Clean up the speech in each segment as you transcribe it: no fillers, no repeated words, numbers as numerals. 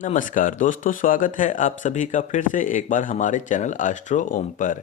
नमस्कार दोस्तों, स्वागत है आप सभी का फिर से एक बार हमारे चैनल एस्ट्रो ओम पर।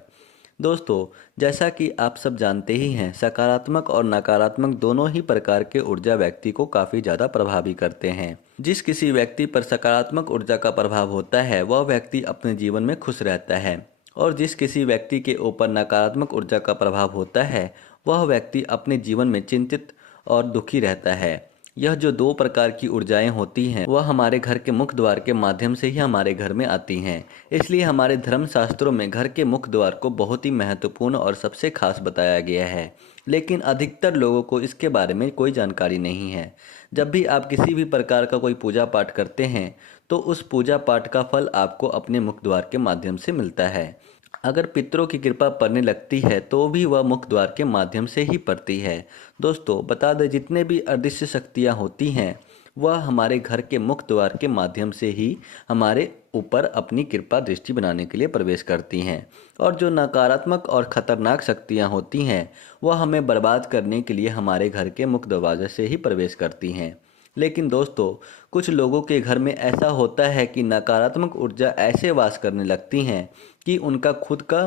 दोस्तों, जैसा कि आप सब जानते ही हैं, सकारात्मक और नकारात्मक दोनों ही प्रकार के ऊर्जा व्यक्ति को काफ़ी ज़्यादा प्रभावी करते हैं। जिस किसी व्यक्ति पर सकारात्मक ऊर्जा का प्रभाव होता है वह व्यक्ति अपने जीवन में खुश रहता है, और जिस किसी व्यक्ति के ऊपर नकारात्मक ऊर्जा का प्रभाव होता है वह व्यक्ति अपने जीवन में चिंतित और दुखी रहता है। यह जो दो प्रकार की ऊर्जाएं होती हैं वह हमारे घर के मुख्य द्वार के माध्यम से ही हमारे घर में आती हैं। इसलिए हमारे धर्म शास्त्रों में घर के मुख्य द्वार को बहुत ही महत्वपूर्ण और सबसे खास बताया गया है, लेकिन अधिकतर लोगों को इसके बारे में कोई जानकारी नहीं है। जब भी आप किसी भी प्रकार का कोई पूजा पाठ करते हैं तो उस पूजा पाठ का फल आपको अपने मुख्य द्वार के माध्यम से मिलता है। अगर पितरों की कृपा पड़ने लगती है तो भी वह मुख्य द्वार के माध्यम से ही पड़ती है। दोस्तों, बता दें, जितने भी अदृश्य शक्तियाँ होती हैं वह हमारे घर के मुख्य द्वार के माध्यम से ही हमारे ऊपर अपनी कृपा दृष्टि बनाने के लिए प्रवेश करती हैं, और जो नकारात्मक और खतरनाक शक्तियाँ होती हैं वह हमें बर्बाद करने के लिए हमारे घर के मुख्य दरवाजे से ही प्रवेश करती हैं। लेकिन दोस्तों, कुछ लोगों के घर में ऐसा होता है कि नकारात्मक ऊर्जा ऐसे वास करने लगती हैं कि उनका खुद का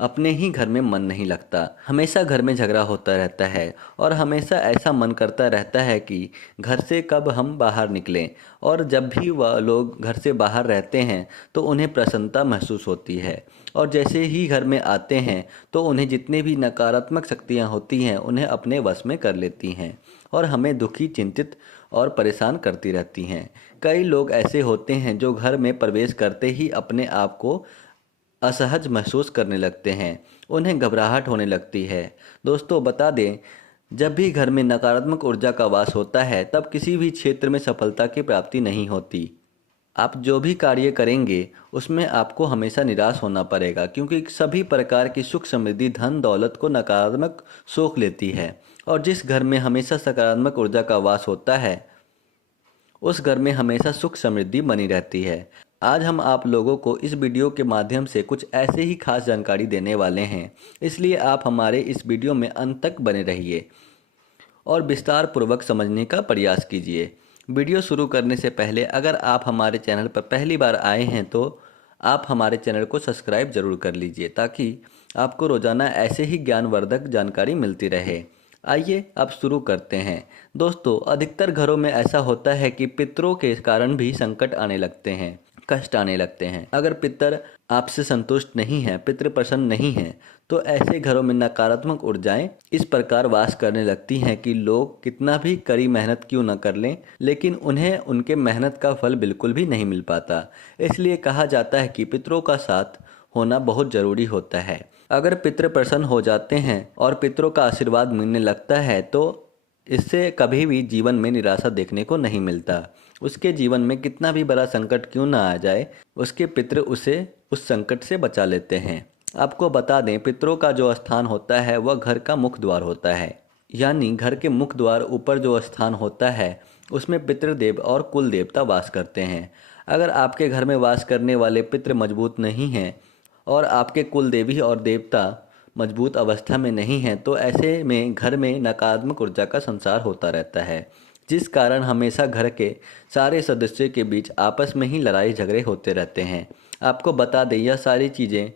अपने ही घर में मन नहीं लगता। हमेशा घर में झगड़ा होता रहता है और हमेशा ऐसा मन करता रहता है कि घर से कब हम बाहर निकलें, और जब भी वह लोग घर से बाहर रहते हैं तो उन्हें प्रसन्नता महसूस होती है, और जैसे ही घर में आते हैं तो उन्हें जितने भी नकारात्मक शक्तियाँ होती हैं उन्हें अपने वश में कर लेती हैं और हमें दुखी, चिंतित और परेशान करती रहती हैं। कई लोग ऐसे होते हैं जो घर में प्रवेश करते ही अपने आप को असहज महसूस करने लगते हैं, उन्हें घबराहट होने लगती है। दोस्तों, बता दें, जब भी घर में नकारात्मक ऊर्जा का वास होता है तब किसी भी क्षेत्र में सफलता की प्राप्ति नहीं होती। आप जो भी कार्य करेंगे उसमें आपको हमेशा निराश होना पड़ेगा, क्योंकि सभी प्रकार की सुख समृद्धि, धन दौलत को नकारात्मक सोख लेती है। और जिस घर में हमेशा सकारात्मक ऊर्जा का वास होता है उस घर में हमेशा सुख समृद्धि बनी रहती है। आज हम आप लोगों को इस वीडियो के माध्यम से कुछ ऐसे ही खास जानकारी देने वाले हैं, इसलिए आप हमारे इस वीडियो में अंत तक बने रहिए और विस्तार पूर्वक समझने का प्रयास कीजिए। वीडियो शुरू करने से पहले अगर आप हमारे चैनल पर पहली बार आए हैं तो आप हमारे चैनल को सब्सक्राइब जरूर कर लीजिए, ताकि आपको रोजाना ऐसे ही ज्ञानवर्धक जानकारी मिलती रहे। आइए अब शुरू करते हैं। दोस्तों, अधिकतर घरों में ऐसा होता है कि पितरों के कारण भी संकट आने लगते हैं, कष्ट आने लगते हैं। अगर पितर आपसे संतुष्ट नहीं हैं, पितृ प्रसन्न नहीं हैं, तो ऐसे घरों में नकारात्मक ऊर्जाएं इस प्रकार वास करने लगती हैं कि लोग कितना भी कड़ी मेहनत क्यों न कर लें, लेकिन उन्हें उनके मेहनत का फल बिल्कुल भी नहीं मिल पाता। इसलिए कहा जाता है कि पितरों का साथ होना बहुत जरूरी होता है। अगर पितृ प्रसन्न हो जाते हैं और पितरों का आशीर्वाद मिलने लगता है तो इससे कभी भी जीवन में निराशा देखने को नहीं मिलता। उसके जीवन में कितना भी बड़ा संकट क्यों ना आ जाए, उसके पितृ उसे उस संकट से बचा लेते हैं। आपको बता दें, पितरों का जो स्थान होता है वह घर का मुख्य द्वार होता है, यानी घर के मुख्य द्वार ऊपर जो स्थान होता है उसमें पितृदेव और कुल देवता वास करते हैं। अगर आपके घर में वास करने वाले पितृ मजबूत नहीं हैं और आपके कुल देवी और देवता मजबूत अवस्था में नहीं हैं तो ऐसे में घर में नकारात्मक ऊर्जा का संचार होता रहता है, जिस कारण हमेशा घर के सारे सदस्यों के बीच आपस में ही लड़ाई झगड़े होते रहते हैं। आपको बता दें, यह सारी चीज़ें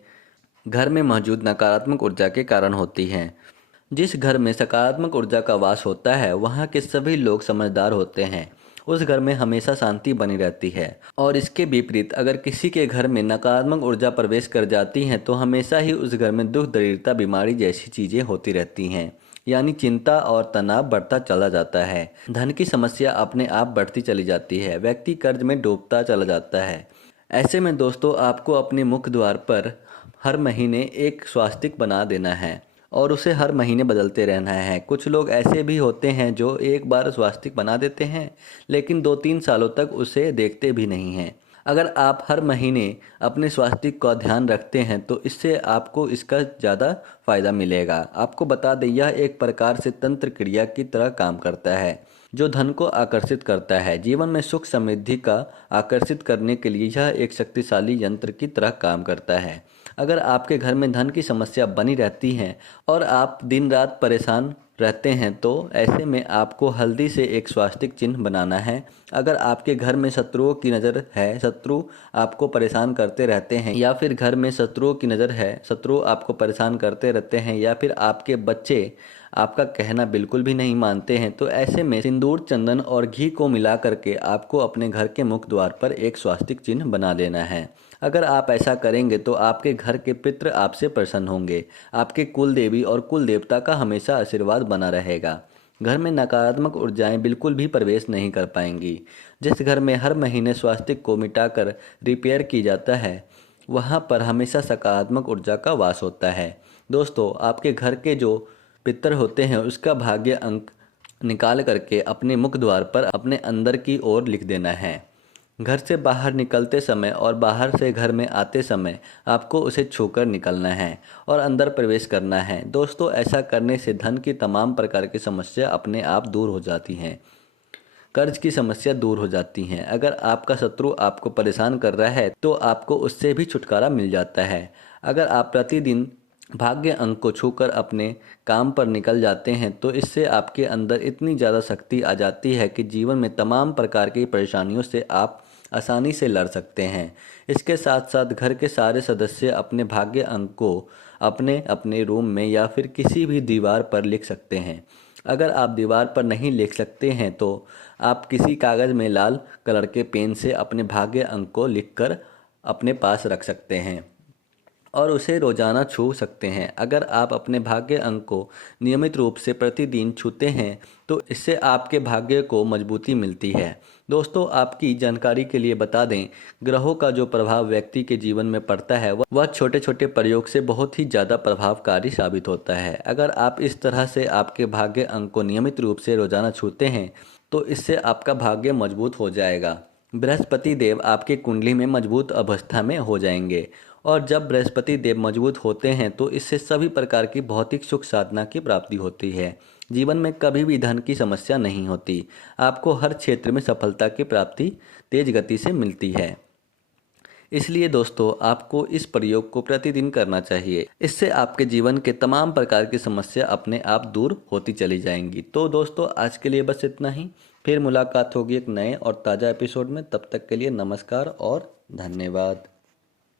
घर में मौजूद नकारात्मक ऊर्जा के कारण होती हैं। जिस घर में सकारात्मक ऊर्जा का वास होता है वहाँ के सभी लोग समझदार होते हैं, उस घर में हमेशा शांति बनी रहती है। और इसके विपरीत अगर किसी के घर में नकारात्मक ऊर्जा प्रवेश कर जाती है तो हमेशा ही उस घर में दुख, दरिद्रता, बीमारी जैसी चीज़ें होती रहती हैं, यानी चिंता और तनाव बढ़ता चला जाता है। धन की समस्या अपने आप बढ़ती चली जाती है, व्यक्ति कर्ज में डूबता चला जाता है। ऐसे में दोस्तों, आपको अपने मुख्य द्वार पर हर महीने एक स्वास्तिक बना देना है और उसे हर महीने बदलते रहना है। कुछ लोग ऐसे भी होते हैं जो एक बार स्वास्तिक बना देते हैं लेकिन 2-3 सालों तक उसे देखते भी नहीं हैं। अगर आप हर महीने अपने स्वास्तिक का ध्यान रखते हैं तो इससे आपको इसका ज़्यादा फायदा मिलेगा। आपको बता दें, यह एक प्रकार से तंत्र क्रिया की तरह काम करता है जो धन को आकर्षित करता है। जीवन में सुख समृद्धि का आकर्षित करने के लिए यह एक शक्तिशाली यंत्र की तरह काम करता है। अगर आपके घर में धन की समस्या बनी रहती है और आप दिन रात परेशान रहते हैं तो ऐसे में आपको हल्दी से एक स्वास्तिक चिन्ह बनाना है। अगर आपके घर में शत्रुओं की नज़र है, शत्रु आपको परेशान करते रहते हैं, या फिर घर में शत्रुओं की नज़र है, शत्रु आपको परेशान करते रहते हैं, या फिर आपके बच्चे आपका कहना बिल्कुल भी नहीं मानते हैं, तो ऐसे में सिंदूर, चंदन और घी को मिला करके आपको अपने घर के मुख्य द्वार पर एक स्वास्तिक चिन्ह बना देना है। अगर आप ऐसा करेंगे तो आपके घर के पितृ आपसे प्रसन्न होंगे, आपके कुल देवी और कुल देवता का हमेशा आशीर्वाद बना रहेगा। घर में नकारात्मक ऊर्जाएं बिल्कुल भी प्रवेश नहीं कर पाएंगी। जिस घर में हर महीने स्वास्तिक को मिटाकर रिपेयर की जाता है, वहाँ पर हमेशा सकारात्मक ऊर्जा का वास होता है। दोस्तों, आपके घर के जो पितर होते हैं उसका भाग्य अंक निकाल करके अपने मुख्य द्वार पर अपने अंदर की ओर लिख देना है। घर से बाहर निकलते समय और बाहर से घर में आते समय आपको उसे छूकर निकलना है और अंदर प्रवेश करना है। दोस्तों, ऐसा करने से धन की तमाम प्रकार की समस्या अपने आप दूर हो जाती हैं। कर्ज की समस्या दूर हो जाती हैं। अगर आपका शत्रु आपको परेशान कर रहा है तो आपको उससे भी छुटकारा मिल जाता है। अगर आप प्रतिदिन भाग्य अंक को छूकर अपने काम पर निकल जाते हैं तो इससे आपके अंदर इतनी ज़्यादा शक्ति आ जाती है कि जीवन में तमाम प्रकार की परेशानियों से आप आसानी से लड़ सकते हैं। इसके साथ साथ घर के सारे सदस्य अपने भाग्य अंक को अपने अपने रूम में या फिर किसी भी दीवार पर लिख सकते हैं। अगर आप दीवार पर नहीं लिख सकते हैं तो आप किसी कागज़ में लाल कलर के पेन से अपने भाग्य अंक को लिखकर अपने पास रख सकते हैं और उसे रोजाना छू सकते हैं। अगर आप अपने भाग्य अंक को नियमित रूप से प्रतिदिन छूते हैं तो इससे आपके भाग्य को मजबूती मिलती है। दोस्तों, आपकी जानकारी के लिए बता दें, ग्रहों का जो प्रभाव व्यक्ति के जीवन में पड़ता है वह छोटे छोटे प्रयोग से बहुत ही ज़्यादा प्रभावकारी साबित होता है। अगर आप इस तरह से आपके भाग्य अंक को नियमित रूप से रोजाना छूते हैं तो इससे आपका भाग्य मजबूत हो जाएगा। बृहस्पति देव आपके कुंडली में मजबूत अवस्था में हो जाएंगे और जब बृहस्पति देव मजबूत होते हैं तो इससे सभी प्रकार की भौतिक सुख साधना की प्राप्ति होती है। जीवन में कभी भी धन की समस्या नहीं होती। आपको हर क्षेत्र में सफलता की प्राप्ति तेज गति से मिलती है। इसलिए दोस्तों, आपको इस प्रयोग को प्रतिदिन करना चाहिए। इससे आपके जीवन के तमाम प्रकार की समस्या अपने आप दूर होती चली जाएंगी। तो दोस्तों, आज के लिए बस इतना ही। फिर मुलाकात होगी एक नए और ताज़ा एपिसोड में। तब तक के लिए नमस्कार और धन्यवाद।